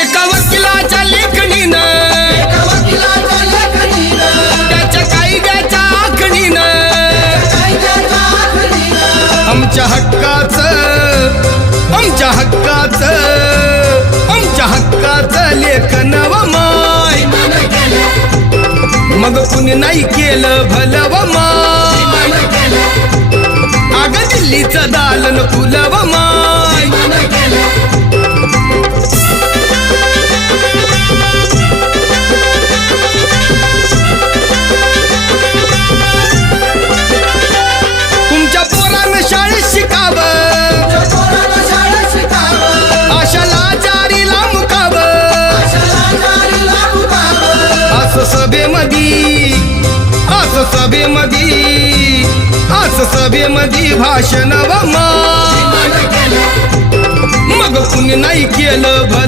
एका वकिलाच्या लेखणीनं त्याच्या कायद्याच्या आखणीनं आमच्या हक्काचं लेखन व माय मग कुणी नाही केलं भलं व माय अग दिल्लीचं दालन फुलं व माय तुमच्या पोरानं शाळेत शिकावं आशाला जारीला मुकावं असं सभेमधी भाषण व माय मग कुणी नाही केलं भलं